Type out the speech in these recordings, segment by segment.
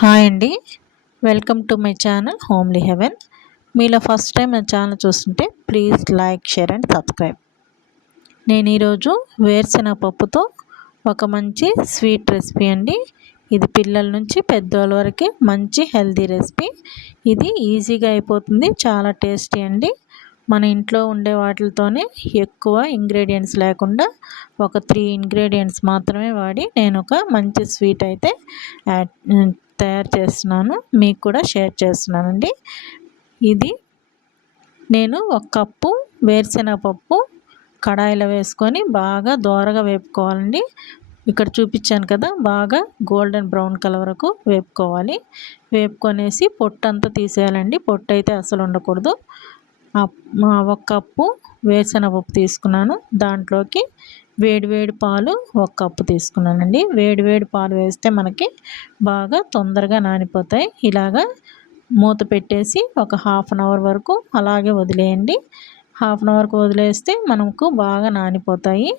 Hi అండి. Welcome to my channel homely heaven. మీలో first time నా ఛానల్ చూస్తుంటే please like, share and subscribe. నేను ఈరోజు వేరుశెనగ పప్పుతో ఒక మంచి స్వీట్ రెసిపీ అండి. ఇది పిల్లల నుంచి పెద్దవాళ్ళ వరకు మంచి హెల్తీ రెసిపీ. ఇది ఈజీగా అయిపోతుంది, చాలా టేస్టీ అండి. మన ఇంట్లో ఉండే వాటితోనే ఎక్కువ ఇంగ్రీడియంట్స్ లేకుండా ఒక 3 ఇంగ్రీడియంట్స్ మాత్రమే వాడి నేను ఒక మంచి స్వీట్ అయితే తయారు చేస్తున్నాను, మీకు కూడా షేర్ చేస్తున్నానండి. ఇది నేను 1 కప్పు వేరుశెనగ పప్పు కడాయిలో వేసుకొని బాగా దోరగా వేపుకోవాలండి. ఇక్కడ చూపించాను కదా, బాగా గోల్డెన్ బ్రౌన్ కలర్ వరకు వేపుకోవాలి. వేపుకొనేసి పొట్టు అంతా తీసేయాలండి, పొట్టు అయితే అసలు ఉండకూడదు. 1 కప్పు వేరుశెనగపప్పు తీసుకున్నాను. దాంట్లోకి వేడి పాలు 1 కప్పు తీసుకున్నానండి. వేడి పాలు వేస్తే మనకి బాగా తొందరగా నానిపోతాయి. ఇలాగా మూత పెట్టేసి ఒక హాఫ్ అన్ అవర్ వరకు అలాగే వదిలేయండి. హాఫ్ అన్ అవర్కి వదిలేస్తే మనకు బాగా నానిపోతాయి.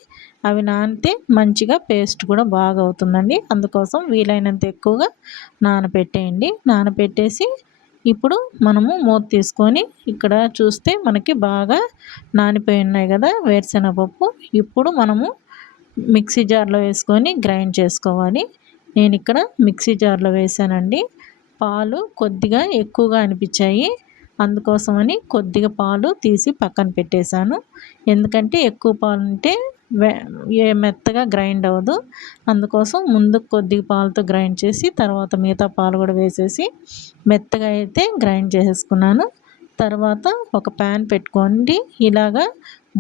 అవి నానితే మంచిగా పేస్ట్ కూడా బాగా అవుతుందండి. అందుకోసం వీలైనంత ఎక్కువగా నానబెట్టేయండి. నానబెట్టేసి ఇప్పుడు మనము మూత తీసుకొని ఇక్కడ చూస్తే మనకి బాగా నానిపోయి ఉన్నాయి కదా వేరుశెనగపప్పు. ఇప్పుడు మనము మిక్సీ జార్లో వేసుకొని గ్రైండ్ చేసుకోవాలి. నేను ఇక్కడ మిక్సీ జార్లో వేసానండి. పాలు కొద్దిగా ఎక్కువగా అనిపించాయి, అందుకోసమని కొద్దిగా పాలు తీసి పక్కన పెట్టేశాను. ఎందుకంటే ఎక్కువ పాలు ఉంటే మెత్తగా గ్రైండ్ అవ్వదు. అందుకోసం ముందు కొద్దిగా పాలతో గ్రైండ్ చేసి తర్వాత మిగతా పాలు కూడా వేసేసి మెత్తగా అయితే గ్రైండ్ చేసేసుకున్నాను. తర్వాత ఒక ప్యాన్ పెట్టుకోండి. ఇలాగా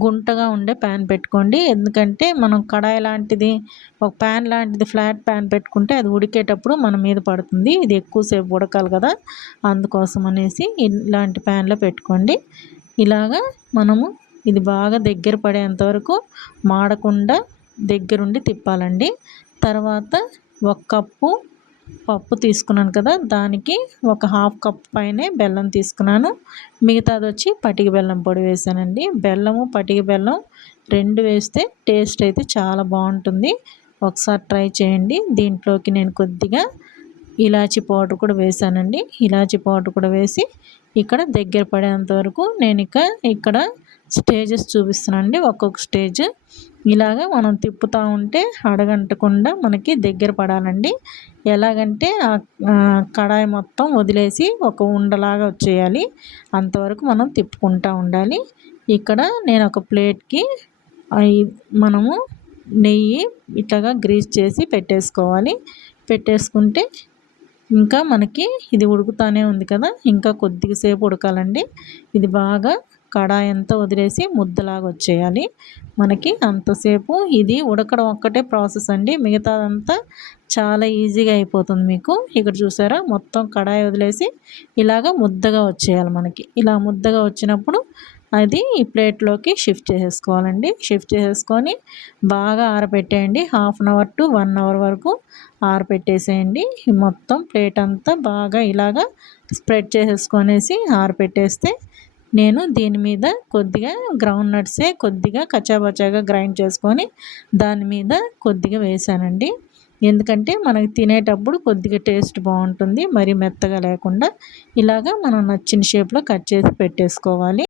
గుంటగా ఉండే ప్యాన్ పెట్టుకోండి. ఎందుకంటే మనం కడాయి లాంటిది, ఒక ప్యాన్ లాంటిది ఫ్లాట్ ప్యాన్ పెట్టుకుంటే అది ఉడికేటప్పుడు మన మీద పడుతుంది. ఇది ఎక్కువసేపు ఉడకాలి కదా, అందుకోసం అనేసి ఇలాంటి ప్యాన్లో పెట్టుకోండి. ఇలాగా మనము ఇది బాగా దగ్గర పడేంత వరకు మాడకుండా దగ్గరుండి తిప్పాలండి. తర్వాత 1 కప్పు పప్పు తీసుకున్నాను కదా, దానికి ఒక హాఫ్ కప్ పైనే బెల్లం తీసుకున్నాను. మిగతాది వచ్చి పటిక బెల్లం పొడి వేసానండి. బెల్లము పటిక బెల్లం 2 వేస్తే టేస్ట్ అయితే చాలా బాగుంటుంది. ఒకసారి ట్రై చేయండి. దీంట్లోకి నేను కొద్దిగా ఇలాచీ పౌడర్ కూడా వేసానండి. ఇలాచీ పౌడర్ కూడా వేసి ఇక్కడ దగ్గర పడేంత వరకు నేను ఇక్కడ స్టేజెస్ చూపిస్తున్నానండి. ఒక్కొక్క స్టేజ్ ఇలాగా మనం తిప్పుతూ ఉంటే అడగంటకుండా మనకి దగ్గర పడాలండి. ఎలాగంటే కడాయి మొత్తం వదిలేసి ఒక ఉండలాగా వచ్చేయాలి, అంతవరకు మనం తిప్పుకుంటూ ఉండాలి. ఇక్కడ నేను ఒక ప్లేట్కి మనము నెయ్యి ఇట్లాగా గ్రీస్ చేసి పెట్టేసుకోవాలి. పెట్టేసుకుంటే ఇంకా మనకి ఇది ఉడుకుతూనే ఉంది కదా, ఇంకా కొద్దిగా సేపు ఉడకాలండి. ఇది బాగా కడాయి అంతా వదిలేసి ముద్దలాగా వచ్చేయాలి మనకి. అంతసేపు ఇది ఉడకడం ఒక్కటే ప్రాసెస్ అండి, మిగతాదంతా చాలా ఈజీగా అయిపోతుంది మీకు. ఇక్కడ చూసారా, మొత్తం కడాయి వదిలేసి ఇలాగ ముద్దగా వచ్చేయాలి మనకి. ఇలా ముద్దగా వచ్చినప్పుడు అది ఈ ప్లేట్లోకి షిఫ్ట్ చేసేసుకోవాలండి. షిఫ్ట్ చేసేసుకొని బాగా ఆరబెట్టేయండి. Half an hour to 1 hour వరకు ఆరబెట్టేసేయండి. మొత్తం ప్లేట్ అంతా బాగా ఇలాగా స్ప్రెడ్ చేసేసుకొనేసి ఆరబెట్టేస్తే నేను దీని మీద కొద్దిగా గ్రౌండ్ నట్సే కొద్దిగా కచ్చాబచ్చాగా గ్రైండ్ చేసుకొని దాని మీద కొద్దిగా వేసానండి. ఎందుకంటే మనకి తినేటప్పుడు కొద్దిగా టేస్ట్ బాగుంటుంది, మరి మెత్తగా లేకుండా. ఇలాగా మనం నచ్చిన షేప్లో కట్ చేసి పెట్టేసుకోవాలి.